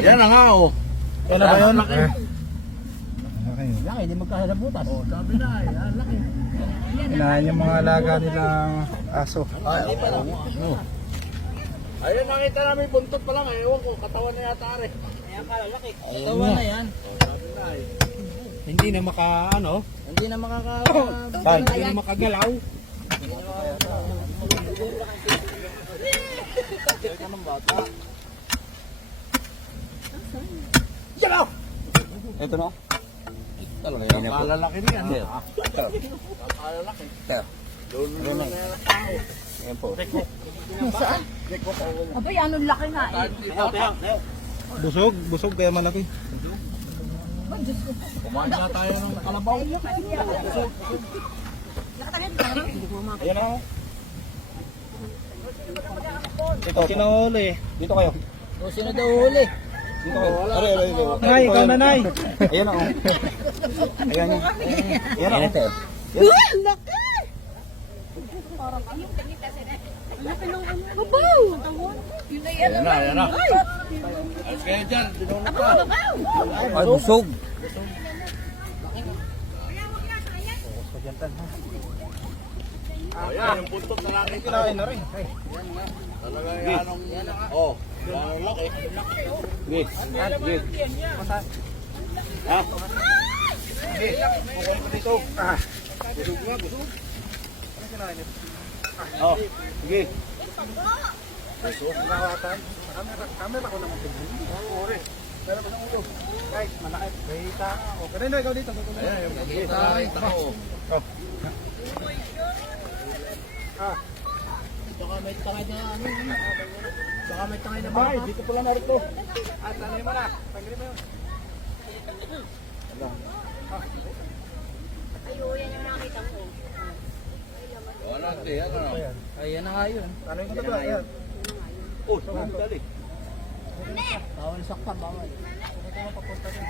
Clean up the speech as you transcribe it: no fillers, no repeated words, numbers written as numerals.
Yan na nga oh. Yan na ba yun? Laki. Laki, hindi magkakasabutas. Oh, sabi na eh. Yan, laki. Inahan yung mga alaga nilang aso. Ay, ayun, nakita namin buntot pa lang eh. Ewan ko, katawan na yata rin. Ayan ka, laki. Katawan na yan. Sabi na eh. Hindi na Hindi na Hindi na makagalaw. Ito na. Talaga yan. Malalaki niyan. Malalaki. Lolo na yan ang tao. Ayan po. Saan? Abay, anong laki nga eh. Busog kaya malaki. Kumain na tayo ng kalabaw. Ayan na. Ito, kinahuli. Dito kayo. O, sino daw huli? Dito kayo. Aray. Nay, ikaw na, Nay. Ayan na. Ayan na. Ayan na. Laki! Babaw! Yun na yan. Yan na. Ay, kaya dyan. Dinunod ka. Ay, busog. Oh, yan. Yung buntot na laki. Kinain na rin. Talaga yan ang... Oh, yan ang laki. Sige. Sige. Ha? Sige. Bukay pa dito. Busog nga, busog. Oh, sige. Lawatan. Camera ko naman tingin. Oo, rin. Pero ba ng ulo? Guys, malaki. Kita. Okay na, ikaw dito. Ayan, yung kita. Tao. Oh. Baka may tangay na ano. Baka may tangay na Bakit? baka. Dito pala narito. At tanay mo na. Tanggalin mo yun. Ayun, yan yung nakita ko. Wala, hindi. Yan ano. Ayan na nga yun. Tanay mo na ba? Ayan. Oh, saan dali? Bawal saktan, bawal. Ito na papunta din.